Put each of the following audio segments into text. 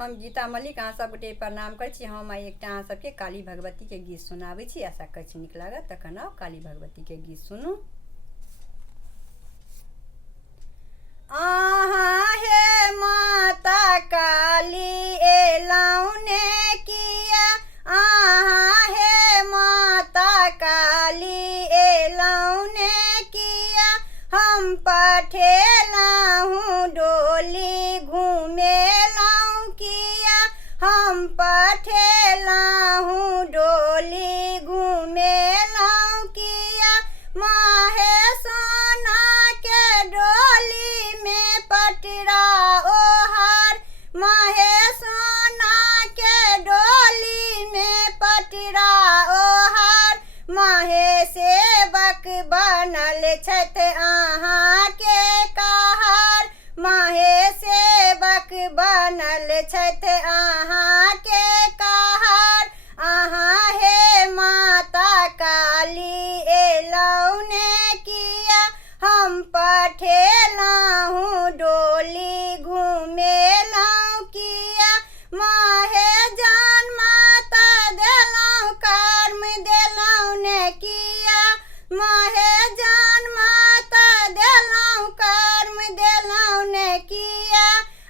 हम गीता मलिक अहाँ सब गोटे प्रणाम करै छी। हम एकटा अहाँ सबके काली भगवती के गीत सुनाबै छी। आशा करै छी नीक लागत। तखन आउ काली भगवती के गीत सुनू। आहाँ हे माता काली एलौं ने किया, आहाँ हे माता काली एलौं ने किया, हम पठेलहुँ डोली घुमेलहुँ किया, हम पठेलहुँ डोली घुमेलहुँ किया, माहे सोना के डोली में पटरा ओहार, माहे सोना के डोली में पटरा ओहार, माहे सेवक बनल छथि अहाँ के कहार, माहे सेवक बनल छथि अहाँ के कहार, अहाँ हे माता काली एलौं ने किया, हम पठेलहुँ डोली घुमेलहुँ किया, माहे जान माता देलहुँ कर्म देलहुँ ने किया, माहे जान माता देलहुँ कर्म देलहुँ ने किया,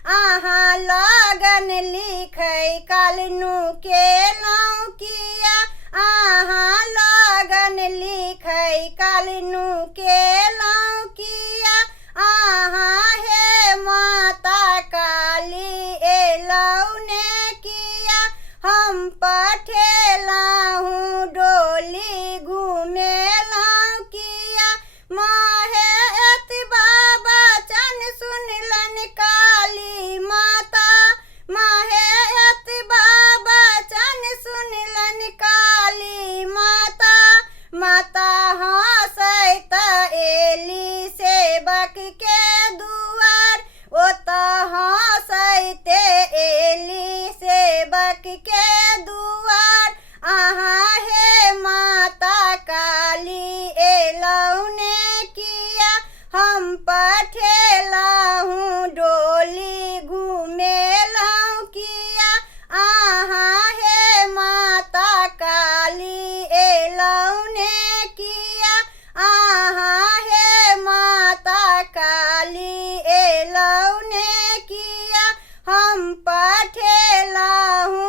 अहाँ लगन लिखै कालनु केलहुँ किया, अहाँ लगन लिखै कालनु केलहुँ किया, अहाँ हे माता काली एलौं ने किया, हम पठेलहुँ डोली घुमेलहुँ किया, माहे एतबा वचन सुनलनि काली माता, माहे एतबा वचन सुनलनि काली माता, माता हँसैत एली सेवक के दुआर, ओतऽ हँसैते एली सेवक के दुआर, अहाँ हे माता काली एलौं ने किया, हम पठेलहुँ डोली घुमेलहुँ किया, अहाँ हे माता काली एलौं ने किया, अहाँ हे माता काली एलौं ने किया, हम पठेलहुँ